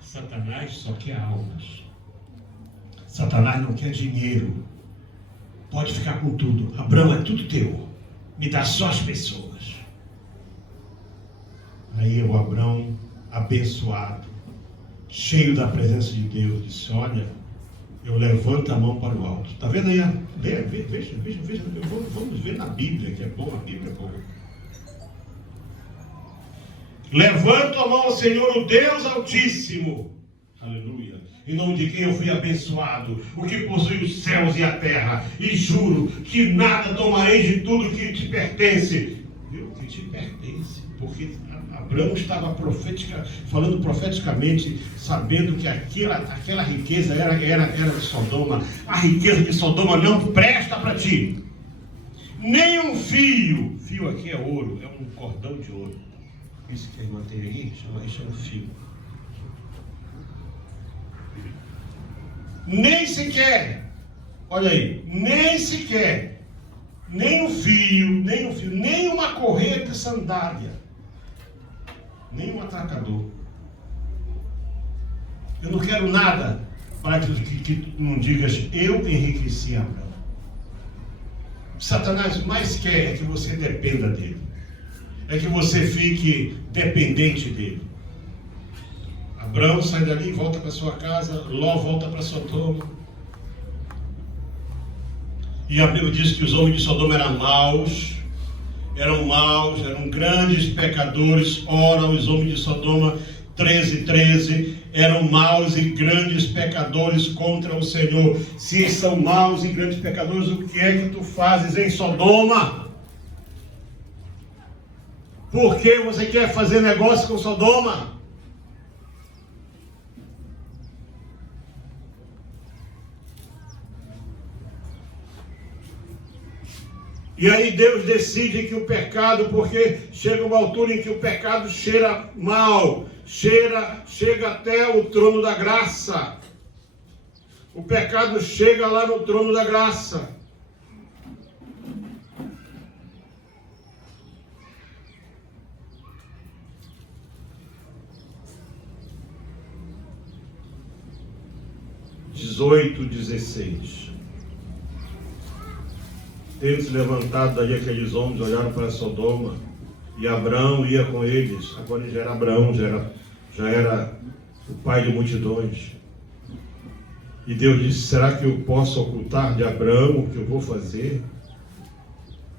Satanás só quer almas. Satanás não quer dinheiro. Pode ficar com tudo. Abraão, é tudo teu. Me dá só as pessoas. Aí o Abraão, abençoado, cheio da presença de Deus, disse: olha, eu levanto a mão para o alto. Está vendo aí? Veja, vamos ver na Bíblia, que é boa, a Bíblia é boa. Levanto a mão ao Senhor, o Deus Altíssimo. Aleluia. Em nome de quem eu fui abençoado, o que possui os céus e a terra, e juro que nada tomarei de tudo que te pertence. Viu? Que te pertence, porque Abraão estava falando profeticamente, sabendo que aquela riqueza era de Sodoma. A riqueza de Sodoma não presta para ti. Nem um fio aqui é ouro, é um cordão de ouro. Isso que a irmã tem aqui, chama fio. Nem sequer, olha aí, nem sequer, nem um fio, nem uma correia de sandália, nem um atracador. Eu não quero nada para que tu não digas: eu enriqueci Abraão. Satanás mais quer é que você dependa dele, é que você fique dependente dele. Abraão sai dali, volta para sua casa. Ló volta para Sodoma. E a Bíblia diz que os homens de Sodoma eram maus, eram grandes pecadores. Ora, os homens de Sodoma, 13:13, eram maus e grandes pecadores contra o Senhor. Se são maus e grandes pecadores, o que é que tu fazes em Sodoma? Por que você quer fazer negócio com Sodoma? E aí Deus decide que o pecado, porque chega uma altura em que o pecado cheira mal, chega até o trono da graça. O pecado chega lá no trono da graça. Dezoito, 16. Tendo se levantado daí aqueles homens, olharam para Sodoma, e Abraão ia com eles. Agora já era Abraão, já era o pai de multidões. E Deus disse: será que eu posso ocultar de Abraão o que eu vou fazer?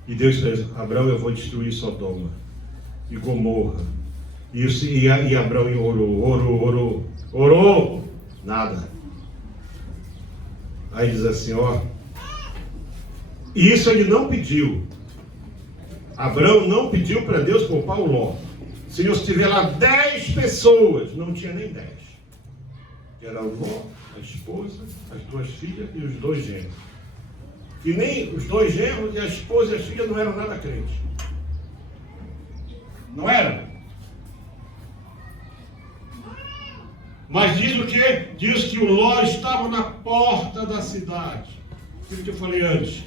E Deus disse: Abraão, eu vou destruir Sodoma e Gomorra. E Abraão orou, nada. Aí diz assim, e isso ele não pediu. Abraão não pediu para Deus poupar o Ló. Senhor, se tiver lá 10 pessoas, não tinha nem 10. Era o Ló, a esposa, as 2 filhas e os 2 genros. E nem os 2 genros e a esposa e as filhas não eram nada crentes. Não eram. Mas diz o quê? Diz que o Ló estava na porta da cidade. Aquilo que eu falei antes.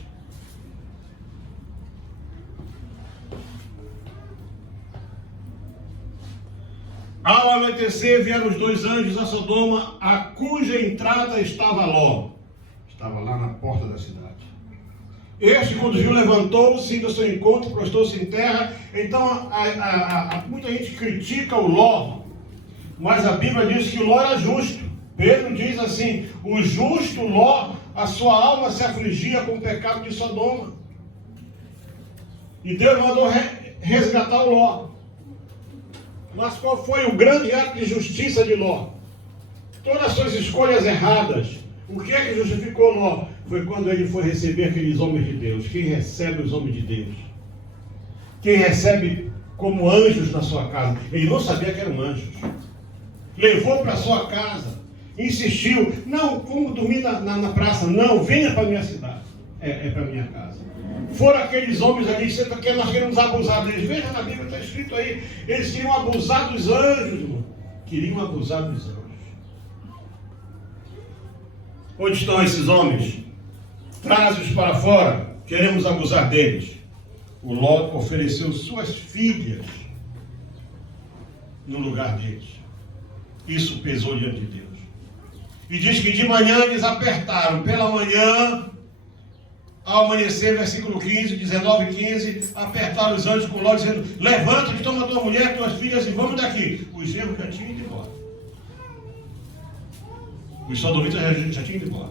Ao anoitecer vieram os 2 anjos a Sodoma, a cuja entrada estava Ló. Estava lá na porta da cidade. Este, quando viu, levantou-se, indo ao seu encontro, prostou-se em terra. Então, muita gente critica o Ló, mas a Bíblia diz que o Ló era justo. Pedro diz assim: o justo Ló, a sua alma se afligia com o pecado de Sodoma. E Deus mandou resgatar o Ló. Mas qual foi o grande ato de justiça de Ló? Todas as suas escolhas erradas. O que é que justificou Ló? Foi quando ele foi receber aqueles homens de Deus. Quem recebe os homens de Deus? Quem recebe como anjos na sua casa? Ele não sabia que eram anjos. Levou para sua casa. Insistiu. Não, vamos dormir na praça. Não, venha para a minha cidade. É para a minha casa. Foram aqueles homens ali, que nós queremos abusar deles. Veja na Bíblia, está escrito aí. Eles queriam abusar dos anjos, irmão. Queriam abusar dos anjos. Onde estão esses homens? Traze-os para fora. Queremos abusar deles. O Ló ofereceu suas filhas no lugar deles. Isso pesou diante de Deus. E diz que de manhã eles apertaram. Pela manhã, ao amanhecer, versículo 15, 19 e 15, apertaram os anjos com Ló, dizendo: levanta-te, toma tua mulher, tuas filhas e vamos daqui. Os genros já tinham ido embora. Os sodomitas já tinham ido embora.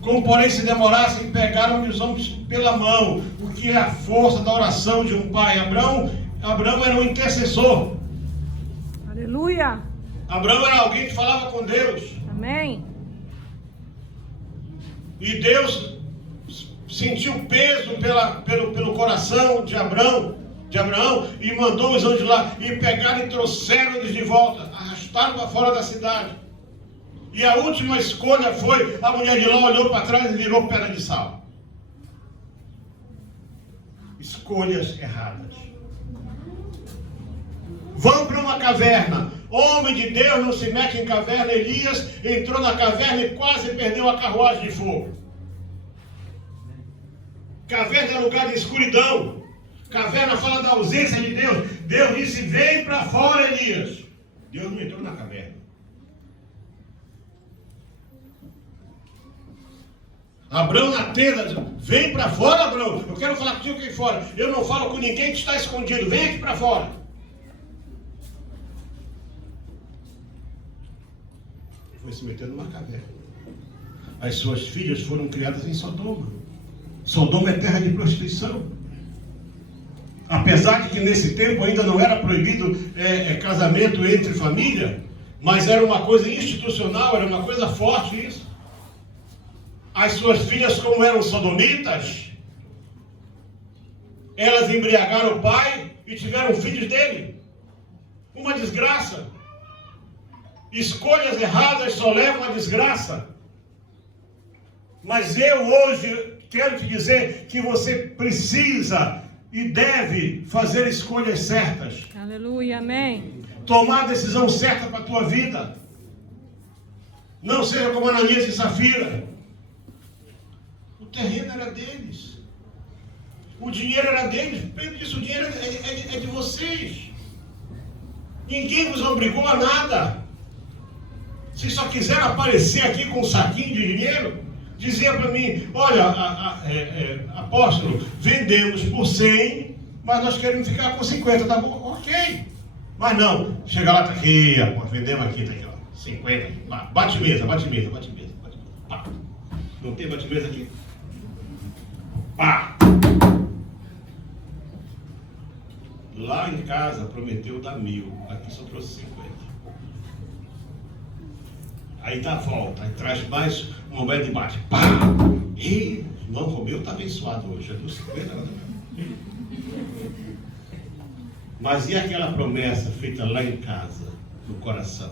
Como, porém, se demorassem, pegaram os homens pela mão, o que é a força da oração de um pai. Abraão era um intercessor. Aleluia. Abraão era alguém que falava com Deus. Amém. E Deus sentiu peso pelo coração de Abraão, e mandou os anjos lá, e pegaram e trouxeram eles de volta, arrastaram para fora da cidade. E a última escolha foi: a mulher de Ló olhou para trás e virou pedra de sal. Escolhas erradas. Vão para uma caverna. Homem de Deus não se mete em caverna. Elias entrou na caverna e quase perdeu a carruagem de fogo. Caverna é lugar de escuridão. Caverna fala da ausência de Deus. Deus disse: vem para fora, Elias. Deus não entrou na caverna. Abraão na tenda, vem para fora, Abraão. Eu quero falar contigo aqui fora. Eu não falo com ninguém que está escondido. Vem aqui para fora. Ele foi se meter numa caverna. As suas filhas foram criadas em Sodoma. Sodoma é terra de prostituição. Apesar de que nesse tempo ainda não era proibido casamento entre família, mas era uma coisa institucional, era uma coisa forte isso. As suas filhas, como eram sodomitas, elas embriagaram o pai e tiveram filhos dele. Uma desgraça. Escolhas erradas só levam à desgraça. Mas eu hoje quero te dizer que você precisa e deve fazer escolhas certas. Aleluia, amém. Tomar a decisão certa para a tua vida. Não seja como Ananias e Safira. O terreno era deles. O dinheiro era deles. Lembre disso, o dinheiro é de vocês. Ninguém vos obrigou a nada. Se só quiseram aparecer aqui com um saquinho de dinheiro, dizia para mim, olha, apóstolo, vendemos por 100, mas nós queremos ficar com 50, tá bom? Ok. Mas não, chega lá, tá aqui, apóstolo, vendemos aqui, tá aqui, ó, 50, aqui, lá, bate mesa. Pá. Não tem bate mesa aqui? Pá. Lá em casa prometeu dar 1.000, aqui só trouxe 50. Aí dá a volta, aí traz mais uma moeda de bate. Pá! E não, o meu está abençoado hoje, é dos 50 anos. Mas e aquela promessa feita lá em casa, no coração?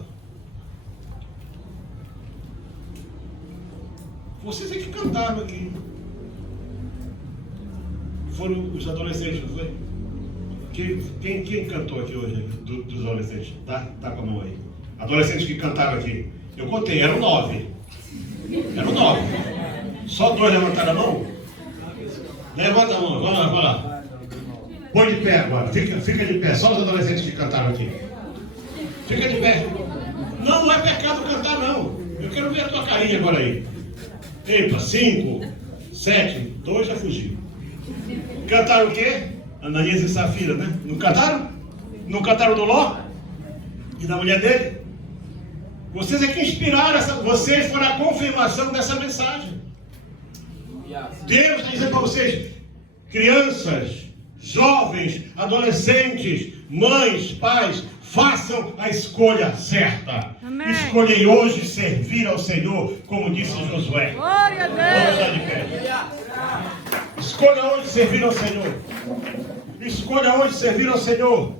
Vocês é que cantaram aqui. Foram os adolescentes, não foi? Quem cantou aqui hoje, dos adolescentes? Tá com a mão aí. Adolescentes que cantaram aqui. Eu contei, eram 9. Eram 9. Só 2 levantaram a mão? Levanta a mão, vai lá. Põe de pé agora, fica de pé. Só os adolescentes que cantaram aqui. Fica de pé. Não é pecado cantar, não. Eu quero ver a tua carinha agora aí. Eita, 5, 7, 2 já fugiu. Cantaram o quê? Ananias e Safira, né? Não cantaram? Não cantaram do Ló? E da mulher dele? Vocês é que inspiraram, vocês foram a confirmação dessa mensagem. Deus está dizendo para vocês, crianças, jovens, adolescentes, mães, pais, façam a escolha certa. Amém. Escolhei hoje servir ao Senhor, como disse Josué. Glória a Deus. Vamos estar de pé. Escolha hoje servir ao Senhor. Escolha hoje servir ao Senhor.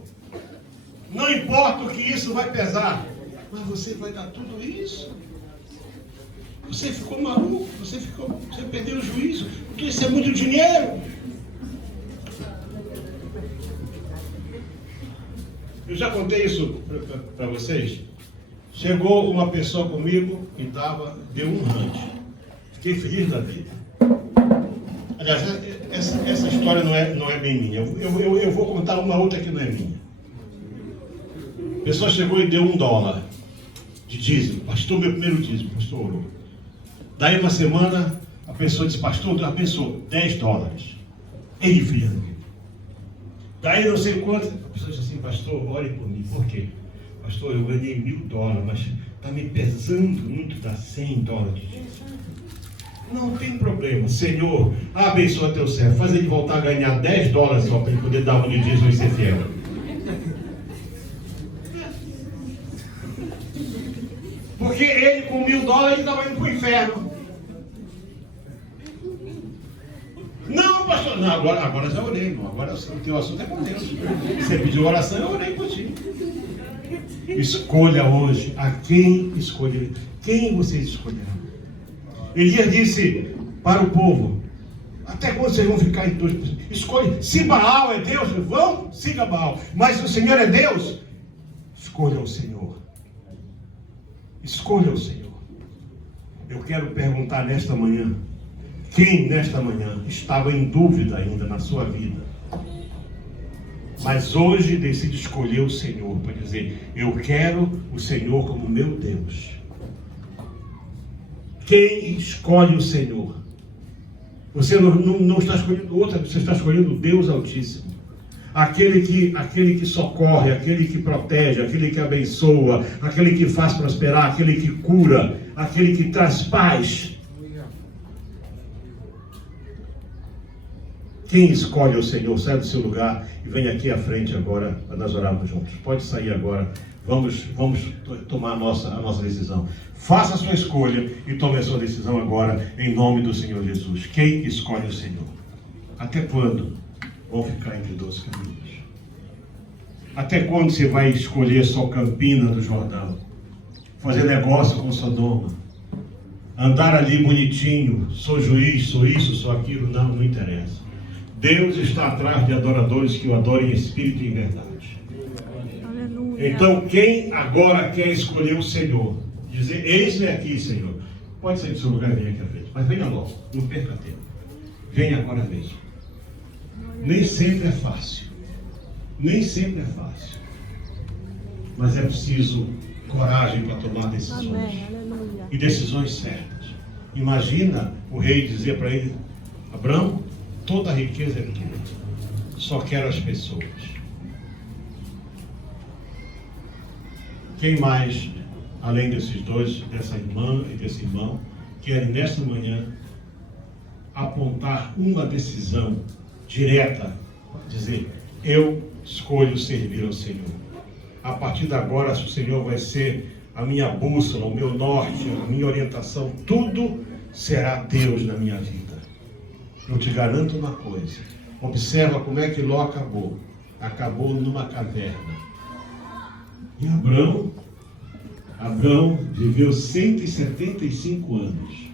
Não importa o que isso vai pesar. Mas você vai dar tudo isso? Você ficou maluco? Você perdeu o juízo? Porque isso é muito dinheiro. Eu já contei isso para vocês. Chegou uma pessoa comigo e deu um rancho. Fiquei feliz da vida. Aliás, essa história não é bem minha. Eu vou contar uma outra que não é minha. A pessoa chegou e deu $1 de dízimo. Pastor, meu primeiro dízimo. Pastor orou. Daí uma semana, a pessoa disse, pastor, abençoou, $10. Enviando. Daí não sei quanto, a pessoa disse assim, pastor, ore por mim. Por quê? Pastor, eu ganhei $1.000, mas está me pesando muito dar $100 de dízimo. Não tem problema, Senhor, abençoa teu servo, faz ele voltar a ganhar $10 só para ele poder dar um de dízimo e ser fiel. Porque ele com $1.000 ele estava indo para o inferno. Não, pastor, não, agora já orei, irmão. Agora o teu assunto é com Deus. Você pediu oração, eu orei por ti. Escolha hoje a quem escolher. Quem vocês escolherão? Elias disse para o povo, até quando vocês vão ficar em dúvida? Escolhe, se Baal é Deus, vão, siga Baal. Mas se o Senhor é Deus, escolha o Senhor. Escolha o Senhor. Eu quero perguntar nesta manhã, quem nesta manhã estava em dúvida ainda na sua vida, mas hoje decide escolher o Senhor, para dizer, eu quero o Senhor como meu Deus. Quem escolhe o Senhor? Você não está escolhendo outra, você está escolhendo o Deus Altíssimo. Aquele que socorre, aquele que protege, aquele que abençoa, aquele que faz prosperar, aquele que cura, aquele que traz paz. Quem escolhe o Senhor, sai do seu lugar e vem aqui à frente agora para nós orarmos juntos. Pode sair agora. Vamos tomar a nossa decisão. Faça a sua escolha e tome a sua decisão agora, em nome do Senhor Jesus. Quem escolhe o Senhor? Até quando vão ficar entre dois caminhos? Até quando você vai escolher só Campina do Jordão? Fazer negócio com Sodoma? Andar ali bonitinho? Sou juiz, sou isso, sou aquilo? Não interessa. Deus está atrás de adoradores que o adorem em espírito e em verdade. Aleluia. Então, quem agora quer escolher o Senhor, dizer, eis-me aqui, Senhor, pode sair do seu lugar e vir aqui à frente, mas venha logo, não perca tempo. Venha agora mesmo. Nem sempre é fácil. Nem sempre é fácil. Mas é preciso coragem para tomar decisões. Amém. Aleluia. E decisões certas. Imagina o rei dizer para ele, Abraão, toda a riqueza é tua, só quero as pessoas. Quem mais, além desses dois, dessa irmã e desse irmão, querem nesta manhã apontar uma decisão direta, dizer, eu escolho servir ao Senhor. A partir de agora, o Senhor vai ser a minha bússola, o meu norte, a minha orientação, tudo será Deus na minha vida. Eu te garanto uma coisa, observa como é que Ló acabou. Acabou numa caverna. E Abraão viveu 175 anos.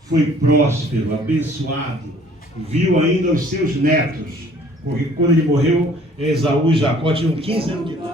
Foi próspero, abençoado, viu ainda os seus netos, porque quando ele morreu, Esaú e Jacó tinham 15 anos de idade.